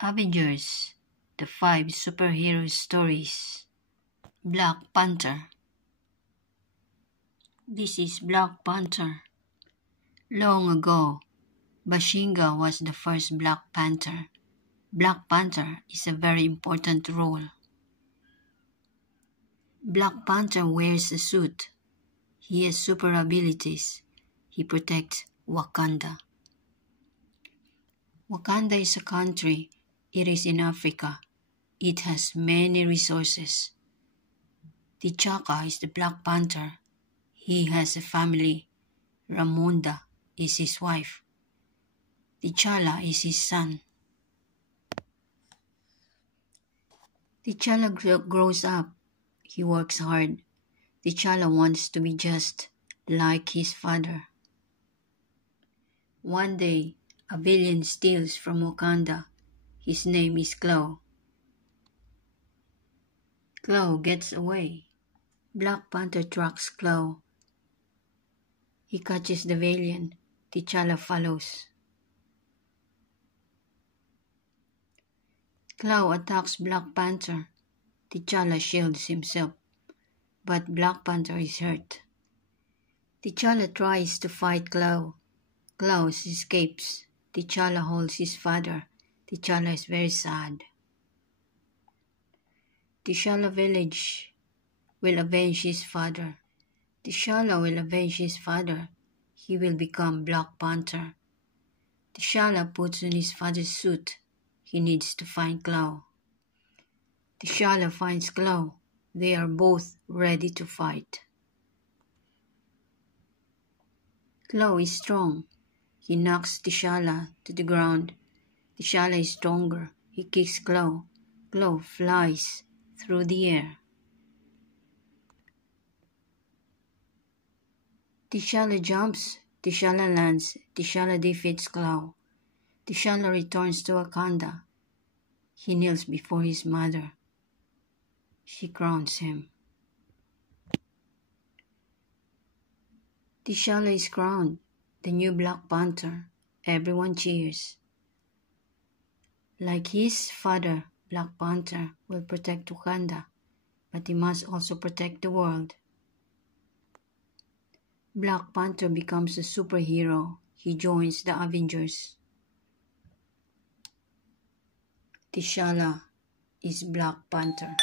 Avengers, the 5 superhero stories. Black Panther. This is Black Panther. Long ago, Bashinga was the first Black Panther. Black Panther is a very important role. Black Panther wears a suit. He has super abilities. He protects Wakanda. Wakanda is a country. It is in Africa. It has many resources. T'Chaka is the Black Panther. He has a family. Ramonda is his wife. T'Challa is his son. T'Challa grows up. He works hard. T'Challa wants to be just like his father. One day, a villain steals from Wakanda. His name is Klaue. Klaue gets away. Black Panther tracks Klaue. He catches the villain. T'Challa follows. Klaue attacks Black Panther. T'Challa shields himself, but Black Panther is hurt. T'Challa tries to fight Klaue. Klaue escapes. T'Challa holds his father. T'Challa is very sad. T'Challa village will avenge his father. T'Challa will avenge his father. He will become Black Panther. T'Challa puts on his father's suit. He needs to find Klaue. T'Challa finds Klaue. They are both ready to fight. Klaue is strong. He knocks T'Challa to the ground. T'Challa is stronger. He kicks Klaue. Klaue flies through the air. T'Challa jumps. T'Challa lands. T'Challa defeats Klaue. T'Challa returns to Wakanda. He kneels before his mother. She crowns him. T'Challa is crowned the new Black Panther. Everyone cheers. Like his father, Black Panther will protect Wakanda, but he must also protect the world. Black Panther becomes a superhero. He joins the Avengers. T'Challa is Black Panther.